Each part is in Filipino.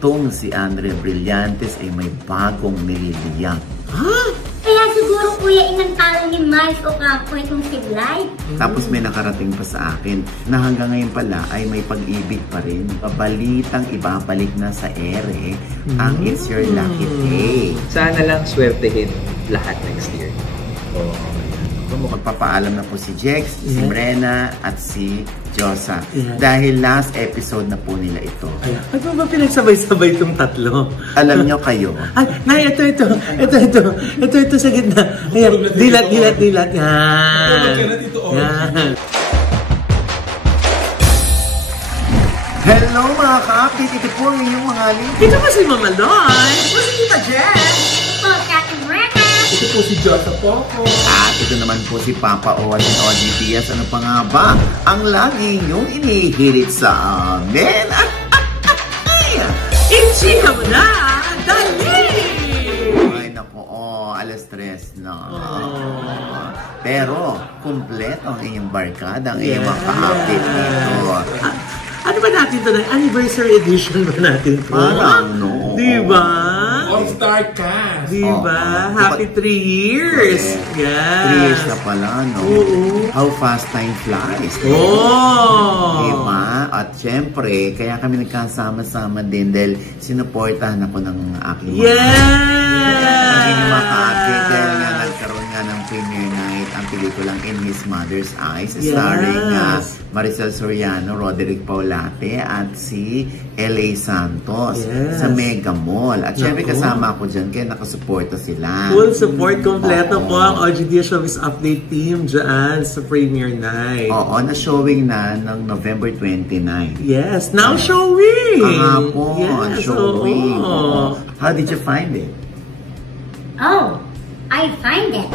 itong si Andrea Brillantes ay may bagong nililiyak. Kaya siguro kuya inantalo ni Miles Ocampo itong si Blythe. Tapos may nakarating pa sa akin na hanggang ngayon pala ay may pag-ibig pa rin. Balitang ibabalik na sa ere ang It's Your Lucky Day. Sana lang swertehin lahat next year. Magpapaalam na po si Jex, si Brenna at si Josa. Dahil last episode na po nila ito. Ano ba pinagsabay-sabay itong tatlo? Alam nyo kayo. Nay, ito sa gitna. Ayan, dilat. Yan. Hello mga ka-update. Ito po ang inyong mga link. Ito ba si Mama Loy? Ito si Tita Jex. Ito si Ate Brenna. Ito po si Josa Poco. At ito naman po si Papa O at OG Diaz. Ano pa nga ba ang lagi niyong inihirit sa amin? Ichika mo na! Dali! Ay naku, alas 3 na. Pero, kumpleto ang inyong barkada, ang inyong mga ka-update dito. Ano ba natin ito? Anniversary edition ba natin ito? Parang no. Diba? All-Star Cast. Diba? Happy 3 years. Yes. 3 years na pala, no? How fast time flies. Diba? At syempre, kaya kami nagkasama-sama din dahil sinuportahan ako ng aking ang inyong mga ka-update. Dahil nga nagkaroon nga ng premiere night ang pelikulang In His Mother's Eyes, starring Maricel Soriano, Roderick Paulate at si L.A. Santos sa Mega Mall. At syempre kasama ako dyan kaya nakasuporta sila. Full support, kompleto po ang OG Diaz Showbiz Update team dyan sa premiere night. Na-showing na ng November 29. Yes, now showing! Kahapon, showing. How did you find it? Oh, I find it.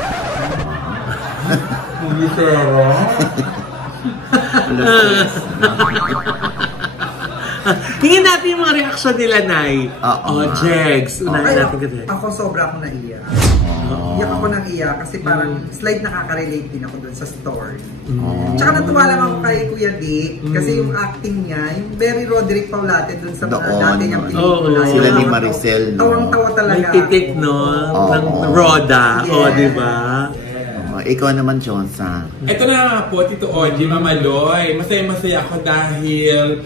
Tingin natin yung mga reaction nila, Nay. Jegs. Unahin natin kasi. Ako sobra akong naiyak. Iyak ako ng iyak kasi parang slight nakaka-relate din ako dun sa story. Tsaka natuwa lang ako kay Kuya Dick kasi yung acting niya, yung very Roderick Paulate dun sa mga dati niyang pelikula. Sila ni Maricel. Tawang-tawa talaga. May titik, no? Ng Roda. Diba? Ikaw naman, Johnson. Ito na nga po, Tito Oji, Mama Loy. Masaya-masaya ako dahil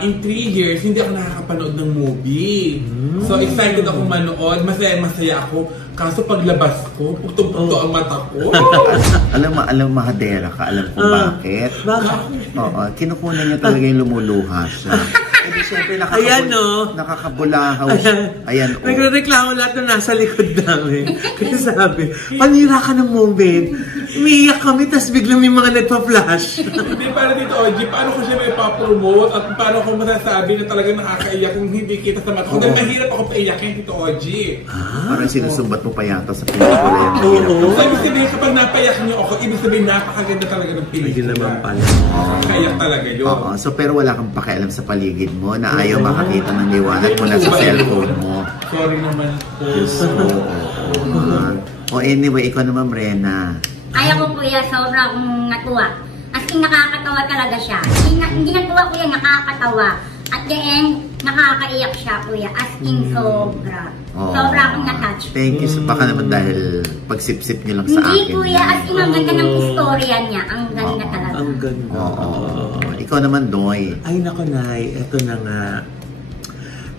in 3 years, hindi ako nakakapanood ng movie. So, excited ako manood. Masaya-masaya ako. Kaso paglabas ko, putong-puto ang mata ko. alam mahadera ka. Alam kung bakit. Kinukunan niya talaga yung lumuluha siya. Hindi siyempre nakakabulahaw siya. Ayan, nagre-reklamo lahat na nasa likod namin. Kasi sabi, panira ka ng moment. Umiiyak kami, tas biglang may mga nagpa-flash. Hindi, para Tito Oji, paano ko siya may papromote at paano ko masasabi na talagang nakakaiyak kung hindi kita sa mata ko. Dahil mahirap ako paiyakin, Tito Oji. Parang sinusumbat mo pa yata sa pelikula yung So, ibig sabihin, kapag napayak niyo ako, ibig sabihin, napakaganda talaga ng pelikula. naman pala. Kaiyak talaga yun. So, pero wala kang pakialam sa paligid mo na ayaw makakita ng liwanag mo na sa cellphone mo. Sorry naman po. Anyway, ikaw naman, Brenna. Ayaw ko kuya, sobra akong natuwa. As in, nakakatawa talaga siya. Hindi natuwa kuya, nakakatawa. At the end, nakakaiyak siya kuya. As in, sobra. Sobra akong na-touch. Thank you. Baka naman dahil pagsip-sip niyo lang sa akin. Hindi kuya, as in, ang ganda ng istorya niya. Ang ganda talaga. Ang ganda. Ikaw naman, Doy. Ay, naku, Nay. Ito na nga.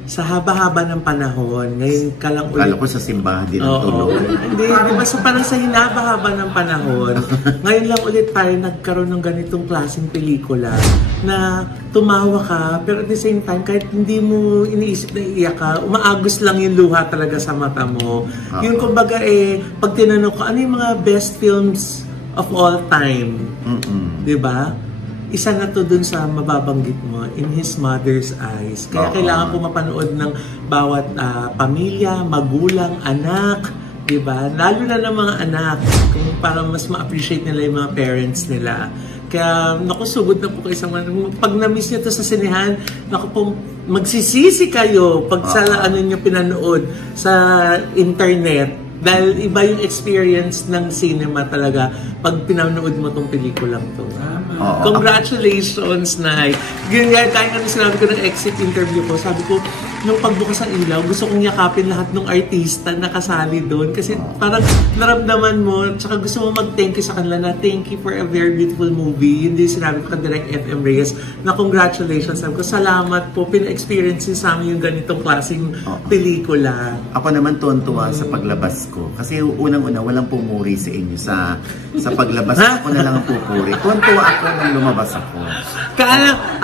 Sa haba-haba ng panahon, ngayon ka lang ulit. Kala ko sa simbahan din ang tulog. Hindi, diba? So parang sa hinaba-haba ng panahon, ngayon lang ulit tayo nagkaroon ng ganitong klaseng pelikula na tumawa ka, pero at the same time, kahit hindi mo iniisip na iiyak ka, umaagos lang yung luha talaga sa mata mo. Yun kumbaga pag tinanong ko, ano yung mga best films of all time? Diba? Isa na to dun sa mababanggit mo, In His Mother's Eyes. Kaya kailangan po mapanood ng bawat pamilya, magulang, anak, diba? Lalo na ng mga anak, para mas ma-appreciate nila yung mga parents nila. Kaya, naku, sugod na po kayo sa mga, pag na-miss nyo to sa sinehan, naku po, magsisisi kayo pag sa ano nyo pinanood sa internet. Dahil iba yung experience ng cinema talaga pag pinanood mo tong pelikulang to. Congratulations, Nay! Ganyan, kaya nga sinabi ko ng exit interview ko, sabi ko, nung pagbukas ng ilaw, gusto kong yakapin lahat ng artista na kasali doon. Kasi parang naramdaman mo, tsaka gusto mo mag-thank you sa kanila na thank you for a very beautiful movie. Yun din sinabi ko ka Direk FM Reyes na congratulations. Sabi ko, salamat po, pina-experience sa amin yung ganitong klaseng pelikula. Ako naman tuwan-tuwa sa paglabas ko. Kasi unang-una, walang pumuri sa inyo sa paglabas. Ako na lang ang pupuri. Tuwan-tuwa ako nang lumabas ako.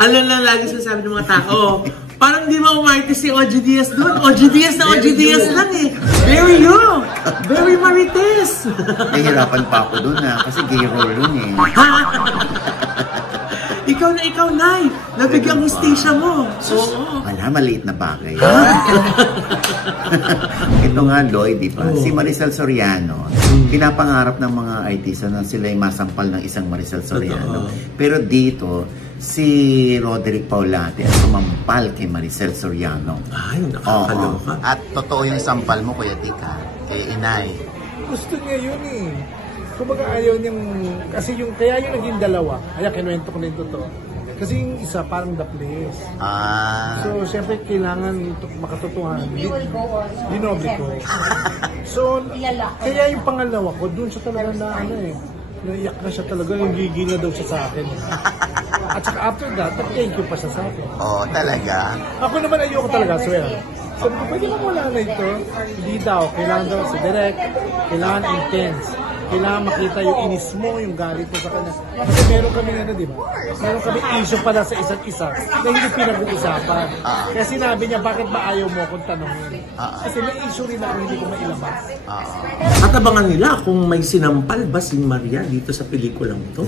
Alam lang lagi sinasabi ng mga tao, parang di ba umarite si OG Diaz doon? OG Diaz na OG Diaz lang eh. Very young. Very marites. Nahihirapan pa ako doon kasi gay role yun eh. Ikaw, Nay. Nabigyan hustisya mo. Oo. Wala, maliit na bagay. Ito nga, Lloyd, di ba? Si Maricel Soriano, pinapangarap ng mga artista na sila ay masampal ng isang Maricel Soriano. Pero dito, si Roderick Paulate ang sumampal kay Maricel Soriano. Ay, nakakaloka. At totoo yung sampal mo, Kuya Tika, kay Inay. Gusto niya yun eh. Kumbaga ayaw niyang, kasi yung, kaya yung naging dalawa, kaya kinuwento ko na yung totoo. Kasi yung isa parang the place. So, siyempre kailangan makatotohanan. Dinoble ko. So, kaya yung pangalawa ko, dun siya talaga na naiyak na siya talaga, yung gigil na daw siya sa akin. At saka after that, thank you pa siya sa akin. Oo, talaga? Ako naman ayoko talaga, swear. Sabi ko, pwede lang wala na ito. Hindi daw, kailangan daw sa direct, kailangan intense. Kailangan makita yung inis mo, yung galit mo sa kanya. Kasi meron kami di ba? Meron kami issue pala sa isa't isa na hindi pinag-uusapan. Kaya sinabi niya, bakit ba ayaw mo akong tanongin? Kasi may issue rin ako hindi ko mailabas. At abangan nila kung may sinampal ba si Maria dito sa pelikulang ito.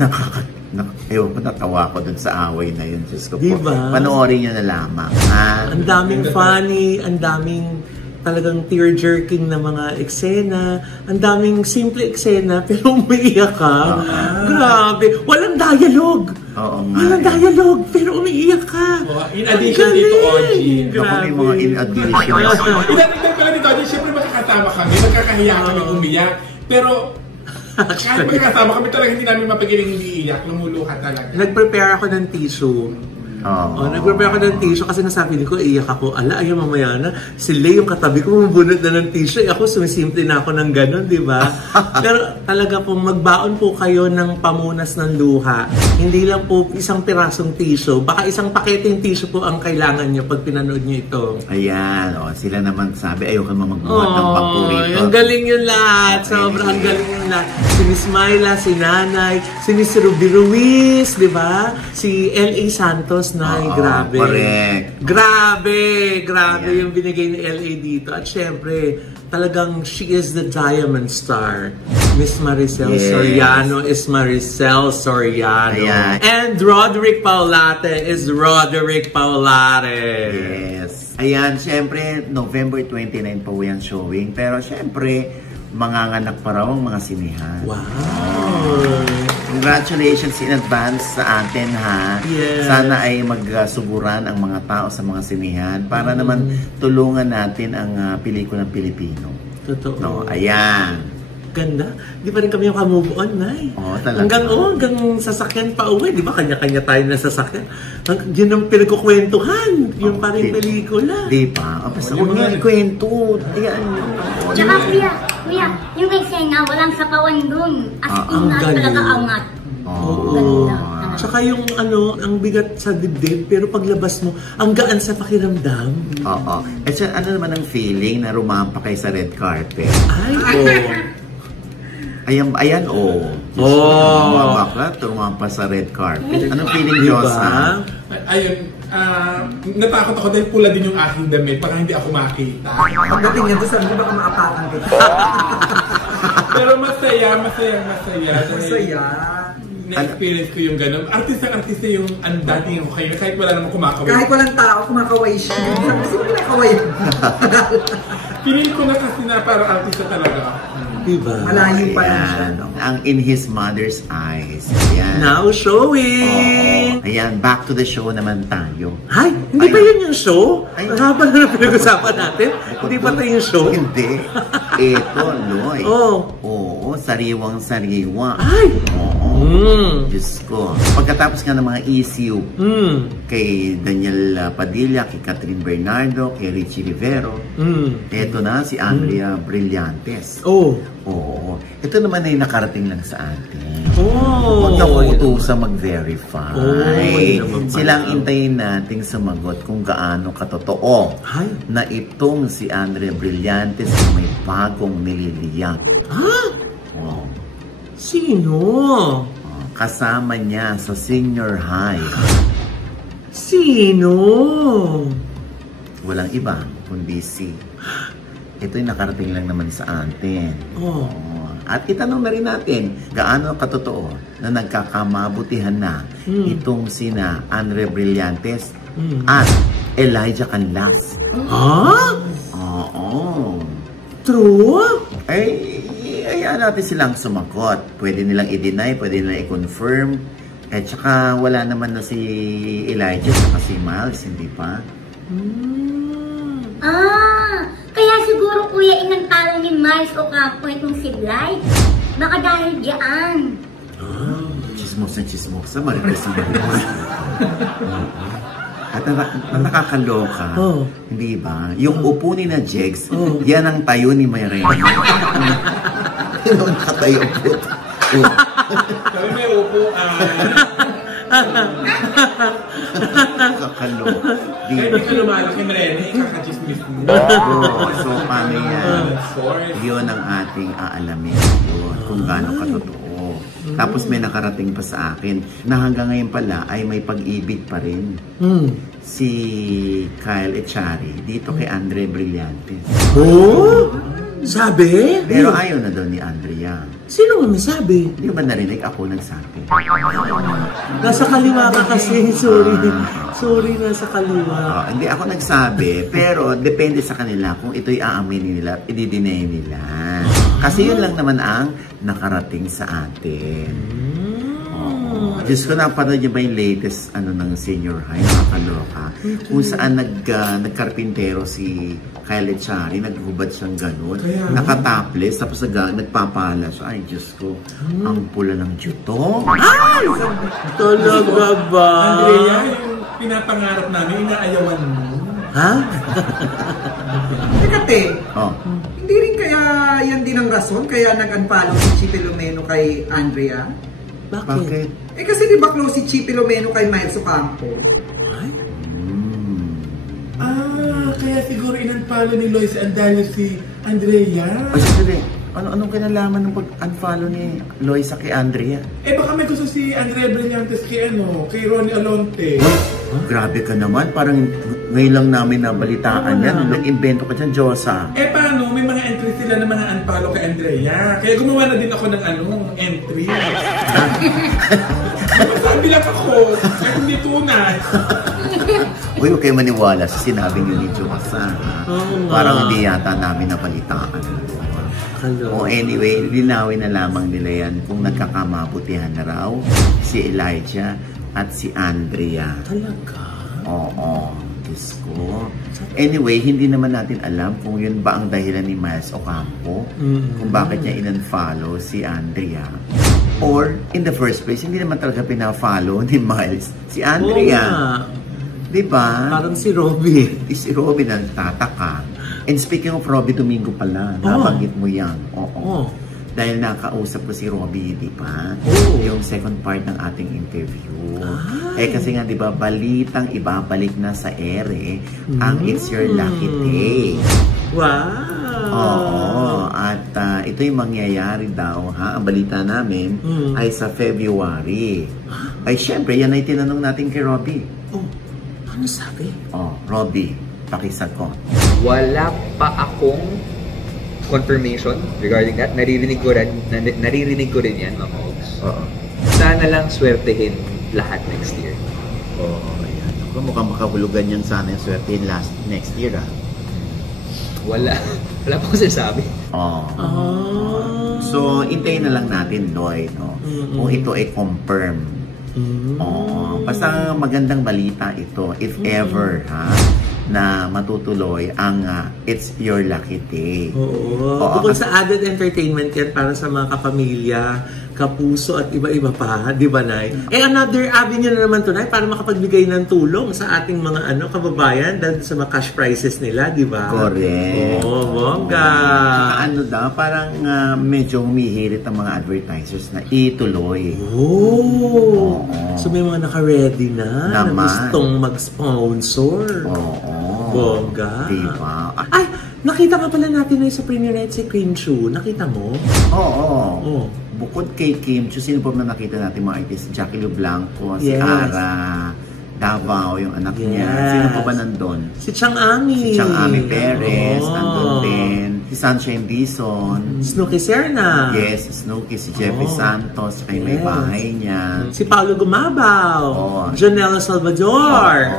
Ewan ko, natawa ko dun sa away na yun. Diyos ko po. Diba? Panoorin nyo na lamang. Ang daming funny, ang daming talagang tear-jerking na mga eksena, ang daming simple eksena, pero umiiyak ka. Grabe. Walang dialogue. Walang dialogue, pero umiiyak ka. In addition dito, OG. Grabe. May mga in addition. Idagdag pala dito, OG, siyempre makakasama kami, magkakahiya kami umiyak. Pero kahit magkakasama kami talaga hindi namin mapigiling hindi iyak, lumuluha talaga. Nag-prepare ako ng tissue. Nag-prepare ako ng tissue kasi nasabi ko, iyak ako. Ala, ayaw mamaya na. Sila yung katabi ko, bumubunot na ng tissue. Ako, sumisimple na ako ng gano'n, di ba? Pero talaga po, magbaon po kayo ng pamunas ng luha. Hindi lang po isang pirasong tissue. Baka isang paketeng tissue po ang kailangan nyo pag pinanood nyo ito. Ayan, sila naman sabi, ayaw ka magbuhat ng pagpurito. Ang galing yun lahat. Sobrang galing yun lahat. Si Miss Myla, si Nanay, si Miss Ruby Ruiz, di ba? Si L.A. Santos, grabe. Correct. Grabe yung binigay ni LA dito. At syempre, talagang she is the diamond star. Miss Maricel Soriano is Maricel Soriano. Ayan. And Roderick Paulate is Roderick Paulate. Yes. Ayan, syempre, November 29 pa yung showing. Pero syempre, manganganak pa raw ang mga sinihan. Wow! Congratulations in advance sa atin, ha? Yes. Sana ay magsuburan ang mga tao sa mga sinihan para naman tulungan natin ang pelikulang Pilipino. Totoo. No, ayan. Ganda. Di pa rin kami yung move on, Nay. Talaga. Hanggang sasakyan pa uwi. Di ba kanya-kanya tayo na sasakyan? Yun ang pinagkukwentuhan. Yung pa rin pelikula. Di ba? Basta huwag nga ikwento. Ayan. Tsaka kuya, yung eksena, walang sapawan dun. As in na talaga angat. Ganda. Tsaka yung ang bigat sa dibdib, pero paglabas mo, ang gaan sa pakiramdam. At ano naman ang feeling na rumampa kayo sa red carpet? Ayan, bakla, tumampa sa red carpet. Anong feeling nyo, Sam? Ayun, natakot ako dahil pula din yung aking damit, baka hindi ako makita. Pagdating niya doon, sabi ko baka maapakan kita. Pero masaya. Masaya. Na-experience ko yung gano'n. Artista yung dating ako kayo, kahit wala namang kumakaway. Kahit walang tao, kumakaway siya. Sino kumakaway? Pinili ko na kasi na parang artista talaga. Diba? Malayo pa lang siya. Ang In His Mother's Eyes. Ayan. Now showing! Ayan, back to the show naman tayo. Ay, hindi ba yun yung show? Ang haba na pinag-usapan natin. Hindi pa tayo yung show? Hindi. Ito, Loy. Oh. Oo, sariwang-sariwa. Ay! Oo. Diyos ko. Pagkatapos nga ng mga ECU, kay Daniel Padilla, kay Catherine Bernardo, kay Richie Rivero, ito na si Andrea Brillantes. Oh. Oo. Ito naman ay nakarating lang sa atin. Oh. Huwag na uutusan mag-verify. Oh, Silang intayin nating sumagot kung gaano katotoo na itong si Andrea Brillantes may bagong nililiyak. Ha? Oh. Sino? Kasama niya sa senior high. Sino? Walang iba kundi si... Ito'y nakarating lang naman sa atin. Oh. At itanong na rin natin, gaano katotoo na nagkakamabutihan na itong sina Andrea Brillantes at Elijah Canlas. Ha? Oo. True? Hayaan natin silang sumagot. Pwede nilang i-deny, pwede nilang i-confirm. At saka wala naman na si Elijah at si Miles, hindi pa? Kaya siguro kuya inantalo ni Miles Ocampo itong si Blythe. Baka dahil diyan. Chismosa, marites ang marites. At nakakaloka, hindi ba? Yung upo ni na Jegs, yan ang tayo ni Mayrene. Yung nakatayo po. Kami may upuan. Kakaloka. Kaya hindi ka lumalo kay Mayrene, ikakachismis mo. So, paano yan? Yun ang ating aalamin yun, kung gaano katotoo. Tapos may nakarating pa sa akin na hanggang ngayon pala ay may pag-ibig pa rin. Si Kyle Echari dito kay Andrea Brillantes. Oh? Sabi? Pero ayaw na daw ni Andrea. Sino mo nasabi? Hindi ba narinig? Ako nagsabi. Nasa kaliwa ka kasi. Sorry, nasa kaliwa. Hindi ako nagsabi, pero depende sa kanila kung ito'y aaminin nila at i-deny nila. Kasi yun lang naman ang nakarating sa atin. Diyos ko, napanood niyo ba yung latest ng senior high? Nakakaloka. Kung saan nagkarpintero si Kyle Echari, naghubad siyang ganun. Nakatopless, tapos nagpapala siya. Ay, Diyos ko, ang pula ng juto. Ay! Talaga ba? Andrea, yung pinapangarap namin, inaayawan mo. Ha? Teka, Oh. hindi rin kaya yan din ang rason kaya nag-unfollow si Chi Filomeno kay Andrea? Bakit? Kasi di ba close si Chi Filomeno kay Miles Ocampo? Kaya siguro inunfollow ni Lois and dahil si Andrea. Ay, sandali. Anong kinalaman ng pag-unfollow ni Loisa kay Andrea? Baka may gusto si Andrea Brillantes kay Ronnie Alonte. Grabe ka naman. Parang ngayon lang namin nabalitaan yan. Nag-invento ka dyan, Diyosa. Paano? May mga entry sila na mga unfollow kay Andrea. Kaya gumawa na din ako ng entry. Sabi lang ako. Kaya hindi tunay. Uy, huwag kayo maniwala sa sinabi ni Diyosa. Parang hindi yata namin nabalitaan. Anyway, linawin na lamang nila yan kung nagkakamabutihan na raw si Elijah at si Andrea. Talaga? Oo, Diyos ko. Anyway, hindi naman natin alam kung yun ba ang dahilan ni Miles Ocampo, kung bakit niya in-unfollow si Andrea. Or, in the first place, hindi naman talaga pina-follow ni Miles si Andrea. Diba? Parang si Robby. Si Robby na tataka. And speaking of Robby Domingo pala, nabanggit mo yan. Oo. Dahil nakausap ko si Robby, di ba? Yung second part ng ating interview. Kasi nga, di ba, balitang ibabalik na sa ere ang It's Your Lucky Day. Wow! Oo. At ito yung mangyayari daw, Ang balita namin ay sa February. Ay, syempre, yan ay tinanong natin kay Robby. Ano sabi? Robby, pakisagot. Wala pa akong confirmation regarding that. Naririnig ko rin yan, mga folks. Sana lang swertehin lahat next year. Ayan. Mukhang makahulugan yan sana yung swertehin next year, Wala pa akong sasabi. So, intayin na lang natin, Lloyd, kung ito ay confirm. Basta magandang balita ito, if ever, na matutuloy ang It's Your Lucky Day. Oo. Bukod sa added entertainment yan para sa mga kapamilya, kapuso at iba-iba pa, di ba, Nay? Another avenue na naman to, Nay, para makapagbigay ng tulong sa ating mga kababayan dahil sa mga cash prizes nila, di ba? Correct. Bongga. Parang medyo humihirit ang mga advertisers na ituloy. So may mga naka-ready na gustong mag-sponsor. Bongga. Diba? Ay, nakita nga pala natin na sa premiere night si Kim Chiu. Nakita mo? Oo. Bukod kay Kim Chiu, sino pa man nakita natin mga artist? Jackie Lu Blanco, si Ara Davao, yung anak niya. Sino pa ba nandun? Si Chang Ami. Si Chang Ami Perez, nandun din. Si Sunshine Dizon. Snooki Serna. Yes, Snooki. Si Jeffrey Santos, kay may bahay niya. Si Paolo Gumabaw. Janela Salvador.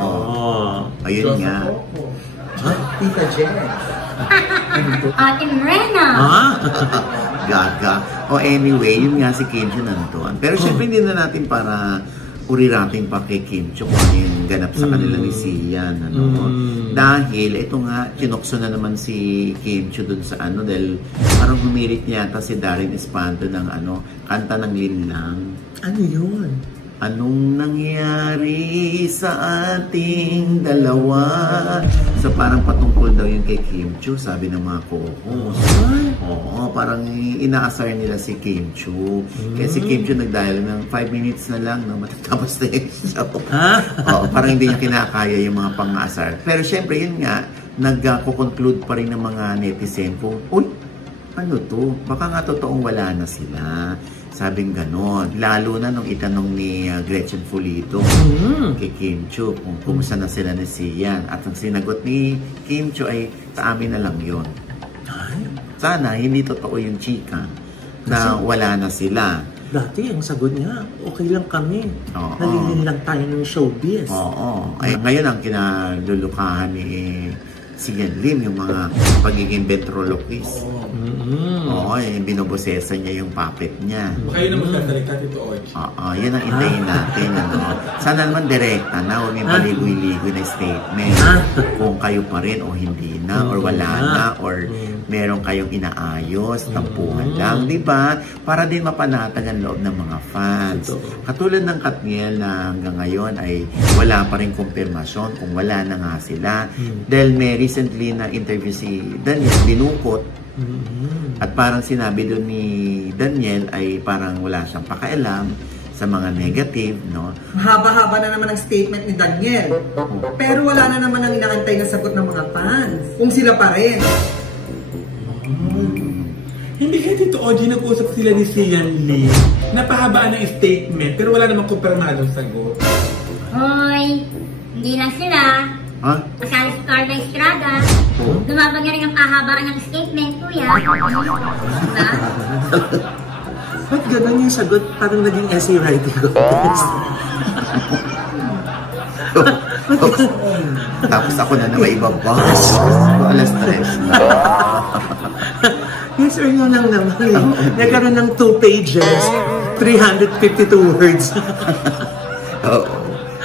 Ayun nga. Tita Jen. Ate Morena. Gaga. Anyway, yun nga si Kim Chiu nandun. Pero syempre hindi na natin para urirating pa kay Kim Chiu kung ano yung ganap sa kanila ni Sian. Dahil ito nga, kinukso na naman si Kim Chiu dun sa dahil parang humirit niya yata si Darren Espanto ng kanta ng Linlang. Ano yun? Anong nangyari sa ating dalawa? So parang patungkol daw yun kay Kim Chiu, sabi ng mga co-host. Oo, parang inaasar nila si Kim Chiu. Kaya si Kim Chiu nag-dial ng 5 minutes na lang na matatapos na yung show. Parang hindi niya kinakaya yung mga pang-asar. Pero syempre yun nga, nag-conclude pa rin ng mga netizen kung, uy, ano to? Baka nga totoong wala na sila. Sabing ganon. Lalo na nung itanong ni Gretchen Fulito kay Kim Chiu kung kumusta na sila ni Sian. At ang sinagot ni Kim Chiu ay sa amin na lang yun. Sana hindi totoo yung chika na wala na sila. Dati ang sagot niya, okay lang kami. Nalilin lang tayo ng showbiz. Ay, ngayon ang kinalulukahan ni Sian Lim, yung mga pagiging ventriloquist. Binobosesa niya yung puppet niya. Kayo na magsasalita, Tito Oji. Yun ang intayin natin. Sana naman direkta na, huwag yung paligoy-ligoy na statement. Kung kayo pa rin o hindi na, or wala na, or meron kayong inaayos, tampuhan lang, di ba? Para din mapanatag ang loob ng mga fans. Katulad ng Katniel na hanggang ngayon ay wala pa rin kumpirmasyon kung wala na nga sila. Dahil may recently na interview si Daniel, binukot. At parang sinabi doon ni Daniel ay parang wala siyang pakialam sa mga negative, no? Haba-haba na naman ang statement ni Daniel. Pero wala na naman ang inaantay na sagot ng mga fans. Kung sila pa rin. Hindi kaya Tito Oji nag-usap sila ni Sian Lim. Napahabaan ng statement pero wala namang kumpirmadong sagot. Hoy, hindi lang sila. Kasali si Carla Estrada. Dumabag na rin ang kahabaan ng statement, kuya. Diba? Ba't gano'n yung sagot? Parang naging essay writing contest. Tapos ako na may ibabas. Alas 3 na. Yes or no lang naman. Nagkaroon ng 2 pages, 352 words.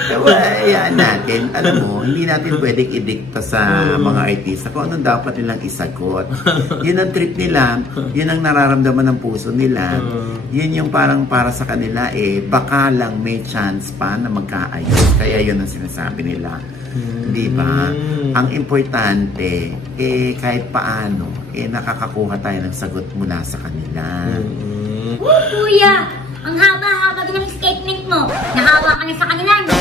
Ayan natin, alam mo, hindi natin pwedeng idikta sa mga artista kung anong dapat nilang isagot. Yun ang trip nila, yun ang nararamdaman ng puso nila, yun yung parang para sa kanila baka lang may chance pa na magkaayos. Kaya yun ang sinasabi nila. Di ba? Ang importante, kahit paano, nakakakuha tayo ng sagot mula sa kanila. Kuya! Ang haba-haba ng statement mo. Nahawa ka na sa kanila, no?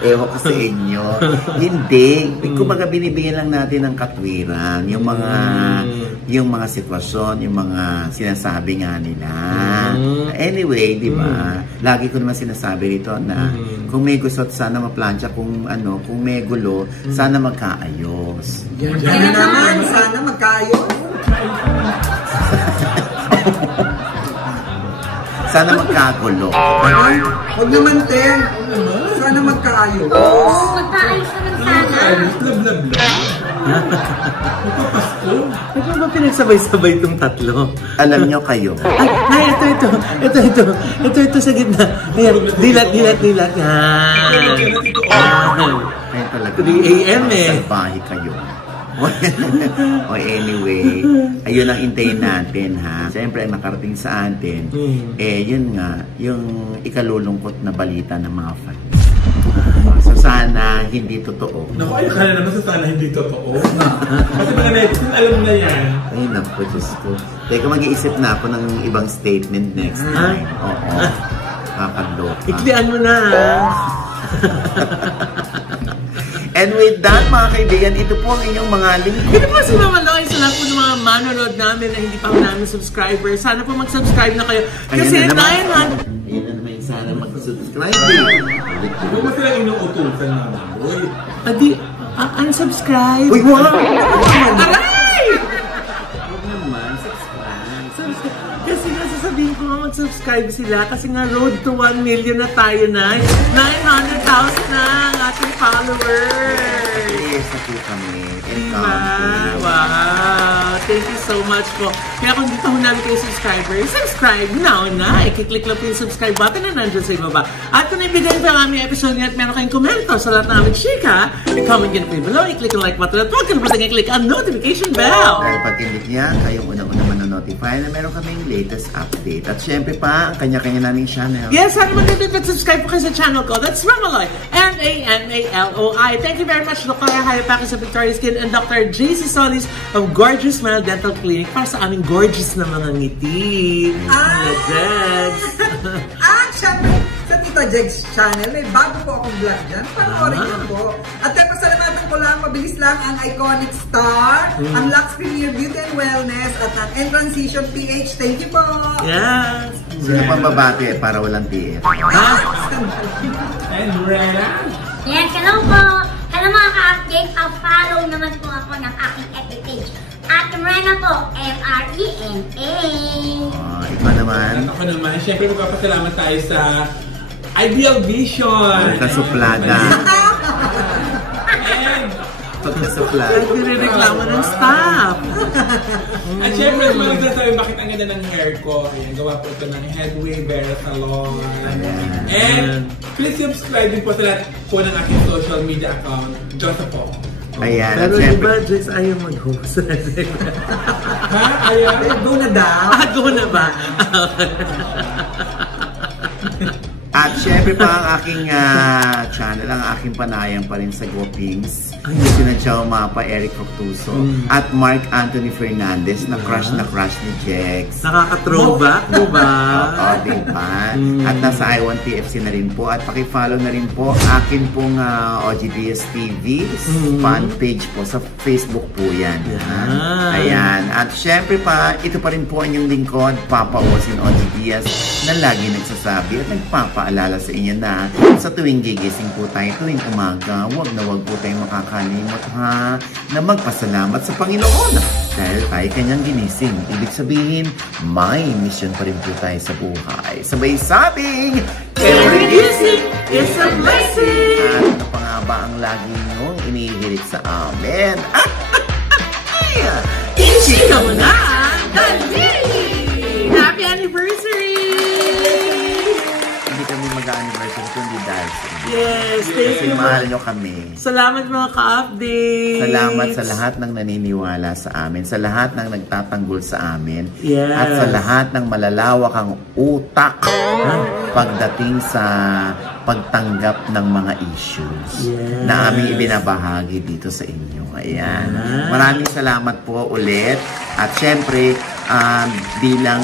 Ewan ko sa inyo. Hindi. Kumbaga binibigyan lang natin ng katwiran. Yung mga sitwasyon, yung mga sinasabi nga nila. Anyway, di ba? Lagi ko naman sinasabi rito na kung may gusto sana maplansya, kung may gulo, sana magkaayos. Yan naman, sana magkaayos. Sana magkagulo. Huwag naman, Ten. Sana magkaayos. Oo, magkaayos naman sana. Blah, blah, blah. Magpapasko. Ano ba pinagsabay-sabay itong tatlo? Alam nyo kayo. Ay, ito sa gitna. Ayan, dilat. Yan. Kaya talaga. 3 a.m. eh. Salbahe kayo. O anyway, ayun ang hintayin natin ha. Siyempre makarating sa atin. Yun nga, yung ikalulungkot na balita ng mga fans. So sana hindi totoo. Naku, ayun ka na naman sa sana hindi totoo. Kasi mga netizen, alam na yan. Ay naku, Diyos ko. Teka, mag-iisip na ako ng ibang statement next time. Oo. Kakaloka. Iklian mo na ha. And with that, mga kaibigan, ito po ang inyong mga link. Ito po si Mama Loy. Sa lahat po ng mga manonood namin na hindi pa namin subscriber. Sana po mag-subscribe na kayo. Kasi Ayun na tayo nga. Ayun na naman sana mag-subscribe. Huwag mo silang inuutusan naman, boy. Adi, unsubscribe. Uy, wow! Aray! Huwag naman, subscribe. Kasi nga sasabihin ko nga mag-subscribe sila kasi nga road to 1 million na tayo na. 900,000 na ang ating followers. Yes, na po kami. Diba? Wow! Thank you so much po. Kaya kung dito ho namin kayo subscribe now na. I-click lang po yung subscribe button na nandyan sa ibaba. At kung ibigay pa ang aming episode niya at meron kayong komento sa lahat ng aming chika, i-comment nyo na po yung below, i-click ang like button at huwag kalimutan i-click ang notification bell. Dahil pag-click niya, kayong unang-una manonotify na meron kaming latest update. At syempre pa, ang kanya-kanya naming channel. Yes, sana mag-subscribe po kayo sa channel ko. That's Mamaloy. M-A-M-A-L-O-I. Thank you very much, Dr. Hayapakis of Victoria's Skin and Dr. JC Solis of Gorgeous Smile Dental Clinic para sa aming gorgeous na mga ngiti. Syempre, sa Tita Jegs channel, may bago po akong vlog dyan. Panoorin niyo po. At kaya pasalamatan ko lang, mabilis lang ang Iconic Star, ang Lux Premier Beauty and Wellness, at ang N-Transition PH. Thank you po! Yes! Sino pang babati para walang TF? And Rena? Yes, hello po! Hello mga ka-update, follow naman po ako ng aking FB page. At Rena po, M-R-E-N-A. Ikaw naman. At ako naman, syempre magpapasalamat tayo sa Ideal Vision. Pagkasuplada. And Pagkasuplada. Nire-reklamo ng staff. at syempre, mga sabi bakit ang ganda ng hair ko. Ayan, gawa po ito ng Headway Vera Salon. And please subscribe din po sa lahat po ng aking social media account. Joseph po. Ayan, at Pero syempre. diba, Jex, ayaw mag-host. Ha? Ayan. Go na daw! Ako na ba? At syempre pa ang aking channel, ang aking panayang pa rin sa GoPings. Sina Chao Mapa, Eric Proctuso, at Mark Anthony Fernandez na crush ni Jex. Nakaka-throwback, diba? Oo, diba? At nasa I1 TFC na rin po. At pakifollow na rin po akin pong OGBS TV fan page po sa Facebook po yan. Ayan. At syempre pa, ito pa rin po ang inyong lingkod, Papa Osin OGBS, na lagi nagsasabi at nagpapaalala sa inyo na sa tuwing gigising po tayo, tuwing umaga, wag po tayong makakalimot na magpasalamat sa Panginoon dahil tayo kanyang ginising. Ibig sabihin, may mission pa rin po tayo sa buhay. Sabay sabing, Every gising is a blessing! At ano pa nga ba ang lagi niyong inihirit sa amin? Ichika mo na! Dali! Happy anniversary! Hindi kami mag-anniversary kundi dahil sa inyo. Yes, thank Kasi you. mahal nyo kami. Salamat mga ka-updates! Salamat sa lahat ng naniniwala sa amin, sa lahat ng nagtatanggol sa amin, Yes. at sa lahat ng malalawakang utak pagdating sa pagtanggap ng mga issues Yes. na aming ibinabahagi dito sa inyo. Ayan. Maraming salamat po ulit. At syempre, bilang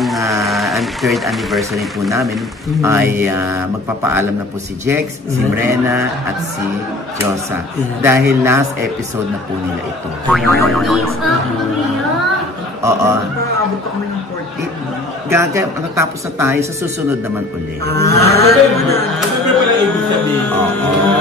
third anniversary po namin, ay magpapaalam na po si Jex, si Rena, at si Josa. Dahil last episode na po nila ito. Oo. Paabot ko kami ng 14. Natapos na tayo sa susunod naman ulit. Siyempre pala ibig sabihin. Oo.